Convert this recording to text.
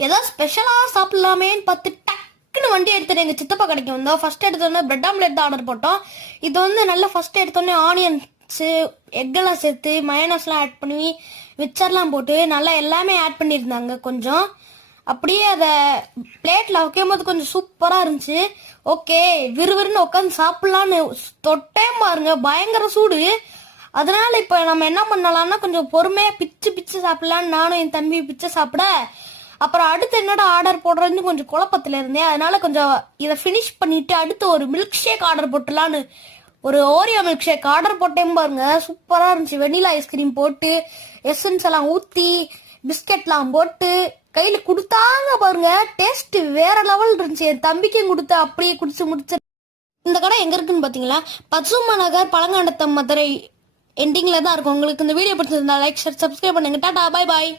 ஏதாவது ஸ்பெஷலாக சாப்பிடலாமேன்னு பார்த்து டக்குன்னு வண்டி எடுத்துட்டு எங்கள் சித்தப்பா கடைக்கு வந்தோம். ஃபர்ஸ்ட் எடுத்தோன்னே பிரெட் ஆம்லெட் தான் ஆர்டர் போட்டோம். இது வந்து நல்லா ஃபர்ஸ்ட் எடுத்தோடனே ஆனியன்ஸு எக்கெல்லாம் சேர்த்து மயனஸ்லாம் ஆட் பண்ணி மிக்சர்லாம் போட்டு நல்லா எல்லாமே ஆட் பண்ணியிருந்தாங்க. கொஞ்சம் அப்படியே அதை பிளேட்டில் வைக்கும் போது கொஞ்சம் சூப்பராக இருந்துச்சு. ஓகே, விறுவிறுன்னு உட்காந்து சாப்பிட்லான்னு தொட்டேன் பாருங்க, பயங்கர சூடு. அதனால இப்போ நம்ம என்ன பண்ணலாம்னா கொஞ்சம் பொறுமையாக பிச்சு சாப்பிடலான்னு நானும் என் தம்பி பிச்சு சாப்பிட, அப்புறம் அடுத்து என்னடா ஆர்டர் போடுறதுன்னு கொஞ்சம் குழப்பத்தில் இருந்தேன். அதனால கொஞ்சம் இதை ஃபினிஷ் பண்ணிட்டு அடுத்து ஒரு மில்க் ஷேக் ஆர்டர் போட்டுலான்னு ஒரு ஓரியோ மில்க் ஷேக் ஆர்டர் போட்டேன் பாருங்க, சூப்பராக இருந்துச்சு. வெனிலா ஐஸ்கிரீம் போட்டு எசன்ஸ் எல்லாம் ஊற்றி பிஸ்கெட்லாம் போட்டு கையில் கொடுத்தாங்க பாருங்க, டேஸ்ட் வேற லெவல் இருந்துச்சு. என் தம்பிக்கும் கொடுத்து அப்படியே குடிச்சு முடிச்சு. இந்த கடை எங்க இருக்குன்னு பாத்தீங்களா, பசுமா நகர் பழங்காண்டத்தம் மதுரை எண்டிங்ல தான் இருக்கும். உங்களுக்கு இந்த வீடியோ பிடிச்சிருந்தா லைக் ஷேர் சப்ஸ்கிரைப் பண்ணுங்க. Tata, bye bye.